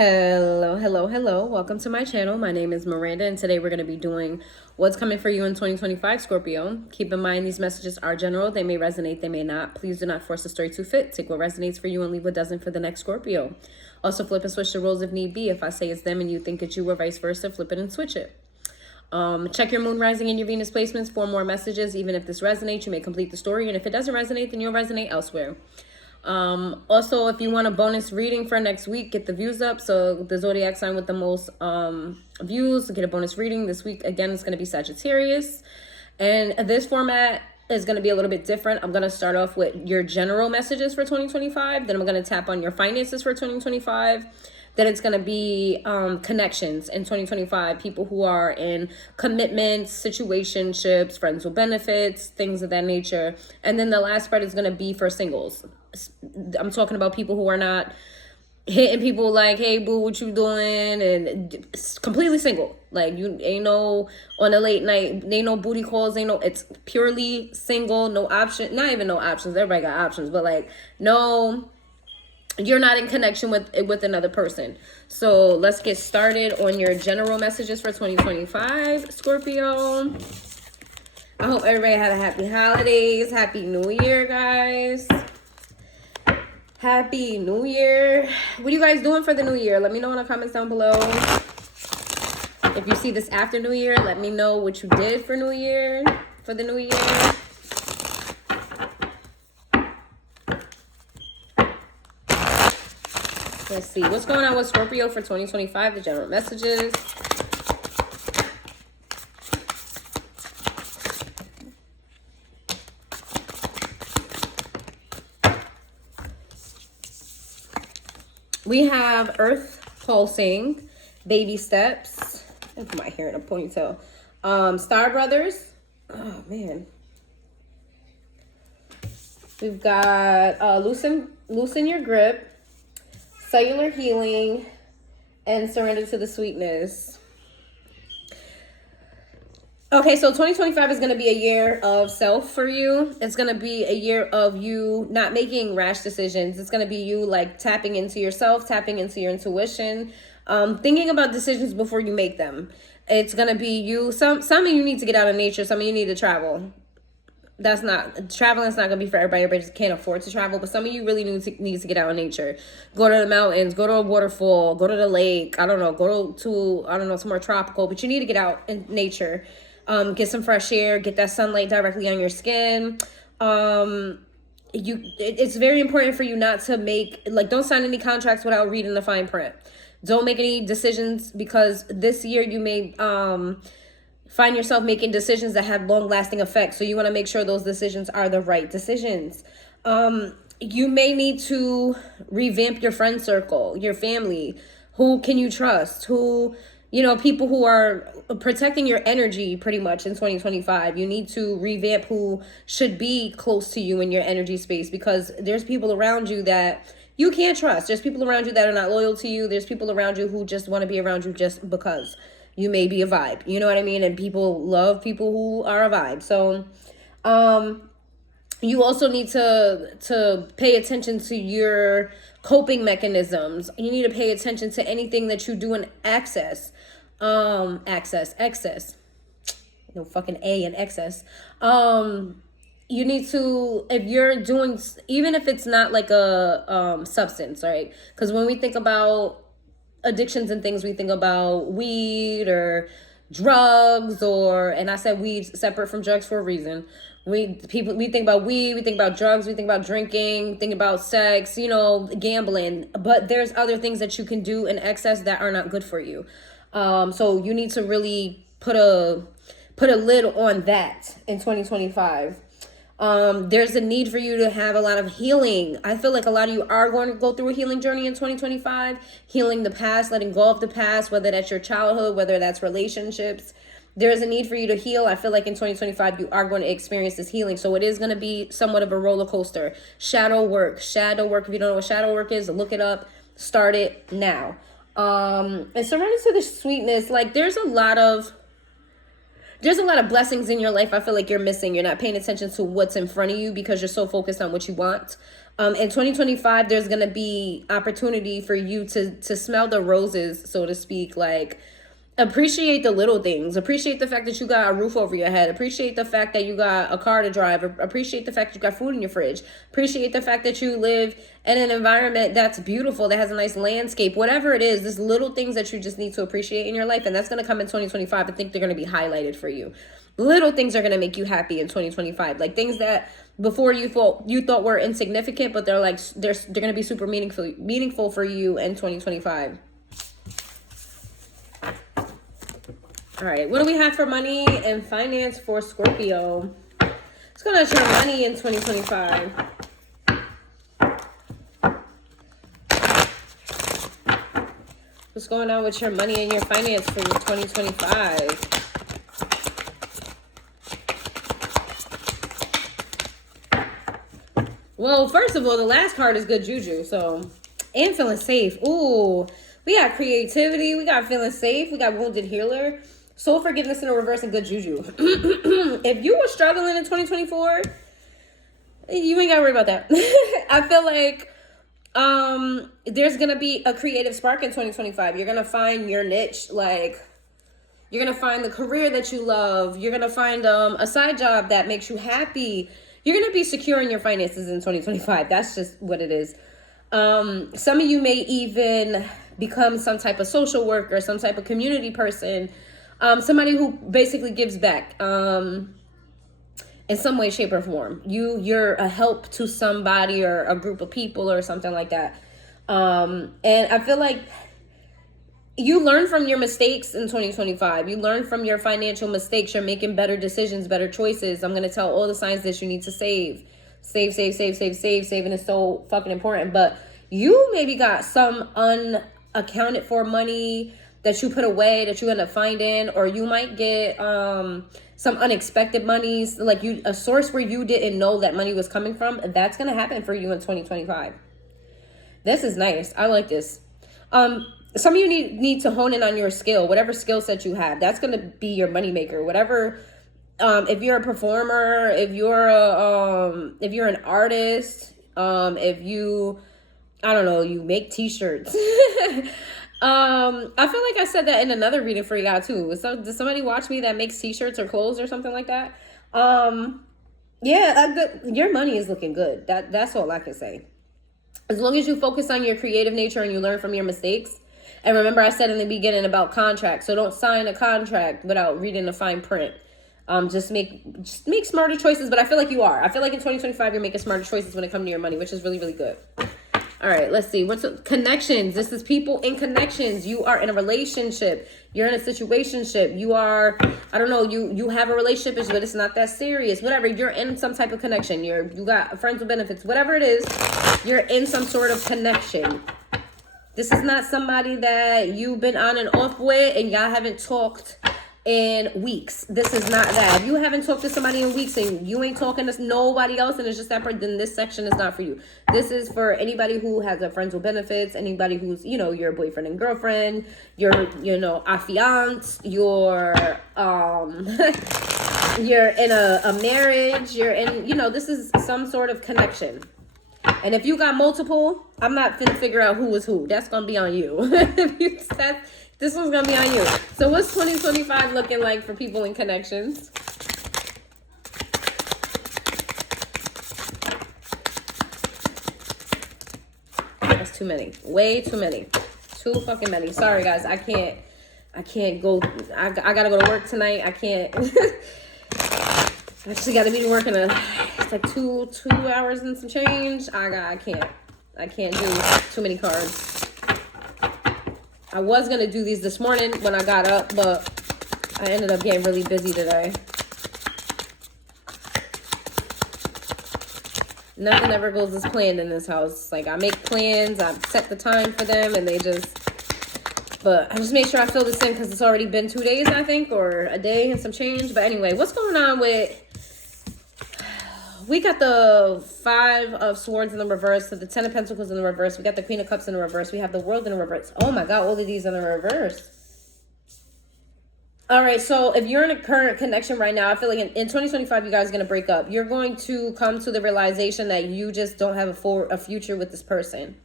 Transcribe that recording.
Hello. Welcome to my channel. My name is Miranda, and today we're going to be doing what's coming for you in 2025, Scorpio. Keep in mind, these messages are general. They may resonate, they may not. Please do not force the story to fit. Take what resonates for you and leave what doesn't for the next Scorpio. Also, flip and switch the roles if need be. If I say it's them and you think it's you or vice versa, flip it and switch it. Check your moon rising and your Venus placements for more messages. Even if this resonates, you may complete the story. And if it doesn't resonate, then you'll resonate elsewhere. Also, if you want a bonus reading for next week, get the views up. So the zodiac sign with the most views, get a bonus reading this week. Again, it's going to be Sagittarius. And this format is going to be a little bit different. I'm going to start off with your general messages for 2025. Then I'm going to tap on your finances for 2025. Then it's going to be connections in 2025, people who are in commitments, situationships, friends with benefits, things of that nature. And then the last part is going to be for singles. I'm talking about people who are not hitting people like, hey, boo, what you doing? And completely single. Like, you ain't no on a late night, ain't no booty calls, ain't no, it's purely single, no option, not even no options. Everybody got options, but like, no, you're not in connection with another person. So let's get started on your general messages for 2025, Scorpio. I hope everybody had a happy holidays, happy new year, guys. Happy New Year. What are you guys doing for the new year? Let me know in the comments down below. If you see this after New Year, let me know what you did for New Year, for the new year. Let's see. What's going on with Scorpio for 2025? The general messages. We have Earth pulsing, baby steps. I put my hair in a ponytail. Star Brothers. Oh man. We've got loosen your grip, cellular healing, and surrender to the sweetness. Okay, so 2025 is going to be a year of self for you. It's going to be a year of you not making rash decisions. It's going to be you like tapping into yourself, tapping into your intuition, thinking about decisions before you make them. It's going to be you. Some of you need to get out of nature. Some of you need to travel. Traveling's not going to be for everybody. Everybody just can't afford to travel. But some of you really need to get out in nature. Go to the mountains, go to a waterfall, go to the lake. I don't know, go to somewhere tropical. But you need to get out in nature. Get some fresh air, get that sunlight directly on your skin. It's very important for you not to don't sign any contracts without reading the fine print. Don't make any decisions because this year you may find yourself making decisions that have long-lasting effects. So you want to make sure those decisions are the right decisions. You may need to revamp your friend circle, your family. Who can you trust? People who are protecting your energy pretty much in 2025. You need to revamp who should be close to you in your energy space because there's people around you that you can't trust. There's people around you that are not loyal to you. There's people around you who just want to be around you just because you may be a vibe. You know what I mean? And people love people who are a vibe. So, you also need to pay attention to your coping mechanisms. You need to pay attention to anything that you do in excess. Excess. No fucking A in excess. You need to, if you're doing, even if it's not like a substance, right? Because when we think about addictions and things, we think about weed or drugs and I said weed separate from drugs for a reason. We think about weed, we think about drugs, we think about drinking, think about sex, gambling. But there's other things that you can do in excess that are not good for you. So you need to really put a lid on that in 2025. There's a need for you to have a lot of healing. I feel like a lot of you are going to go through a healing journey in 2025, healing the past, letting go of the past, whether that's your childhood, whether that's relationships. There's a need for you to heal. I feel like in 2025, you are going to experience this healing. So it is going to be somewhat of a roller coaster. Shadow work. If you don't know what shadow work is, look it up. Start it now. And surrender to the sweetness. Like there's a lot of blessings in your life I feel like you're missing. You're not paying attention to what's in front of you because you're so focused on what you want. In 2025, there's going to be opportunity for you to smell the roses, so to speak. Like, appreciate the little things. Appreciate the fact that you got a roof over your head. Appreciate the fact that you got a car to drive. Appreciate the fact that you got food in your fridge. Appreciate the fact that you live in an environment that's beautiful, that has a nice landscape. Whatever it is, there's little things that you just need to appreciate in your life, and that's going to come in 2025. I think they're going to be highlighted for you. Little things are going to make you happy in 2025. Like things that before you thought were insignificant, but they're going to be super meaningful for you in 2025. All right, what do we have for money and finance for Scorpio? What's going on with your money in 2025? What's going on with your money and your finance for 2025? Well, first of all, the last card is good juju, so, and feeling safe. Ooh, we got creativity, we got feeling safe, we got wounded healer. Soul forgiveness in a reverse and good juju. If you were struggling in 2024, you ain't got to worry about that. I feel like there's going to be a creative spark in 2025. You're going to find your niche. Like, you're going to find the career that you love. You're going to find a side job that makes you happy. You're going to be secure in your finances in 2025. That's just what it is. Some of you may even become some type of social worker, some type of community person. Somebody who basically gives back in some way, shape, or form. You're a help to somebody or a group of people or something like that. And I feel like you learn from your mistakes in 2025. You learn from your financial mistakes. You're making better decisions, better choices. I'm going to tell all the signs that you need to save. Saving is so fucking important. But you maybe got some unaccounted for money that you put away that you end up finding, or you might get some unexpected monies, like a source where you didn't know that money was coming from. That's gonna happen for you in 2025. This is nice. I like this. Some of you need to hone in on your skill, whatever skill set you have. That's gonna be your moneymaker. Whatever. If you're a performer, if you're an artist, if you, I don't know, you make t-shirts. I feel like I said that in another reading for you guys too. So does somebody watch me that makes t-shirts or clothes or something like that? Yeah, your money is looking good. That's all I can say. As long as you focus on your creative nature and you learn from your mistakes. And remember, I said in the beginning about contracts. So don't sign a contract without reading the fine print. Just make smarter choices. But I feel like you are. I feel like in 2025 you're making smarter choices when it comes to your money, which is really, really good. All right, let's see. What's connections? This is people in connections. You are in a relationship. You're in a situationship. You are, I don't know, you have a relationship, but it's not that serious. Whatever, you're in some type of connection. You got friends with benefits. Whatever it is, you're in some sort of connection. This is not somebody that you've been on and off with and y'all haven't talked in weeks. This is not that. If you haven't talked to somebody in weeks and you ain't talking to nobody else and it's just that person, then this section is not for you. This is for anybody who has a friends with benefits, anybody who's, your boyfriend and girlfriend, your, affiance, your, you're in a marriage, you're in, this is some sort of connection. And if you got multiple, I'm not finna figure out who is who. That's gonna be on you. This one's going to be on you. So what's 2025 looking like for people in connections? That's too many. Way too many. Too fucking many. Sorry, guys. I can't go. I got to go to work tonight. I can't. I actually got to be working it's like two hours and some change. I can't do too many cards. I was going to do these this morning when I got up, but I ended up getting really busy today. Nothing ever goes as planned in this house. Like, I make plans, I set the time for them, and but I just make sure I fill this in because it's already been 2 days, I think, or a day and some change. But anyway, what's going on with... We got the 5 of Swords in the reverse, so the 10 of Pentacles in the reverse. We got the Queen of Cups in the reverse. We have the World in the reverse. Oh my God, all of these in the reverse. All right, so if you're in a current connection right now, I feel like in 2025, you guys are going to break up. You're going to come to the realization that you just don't have a future with this person.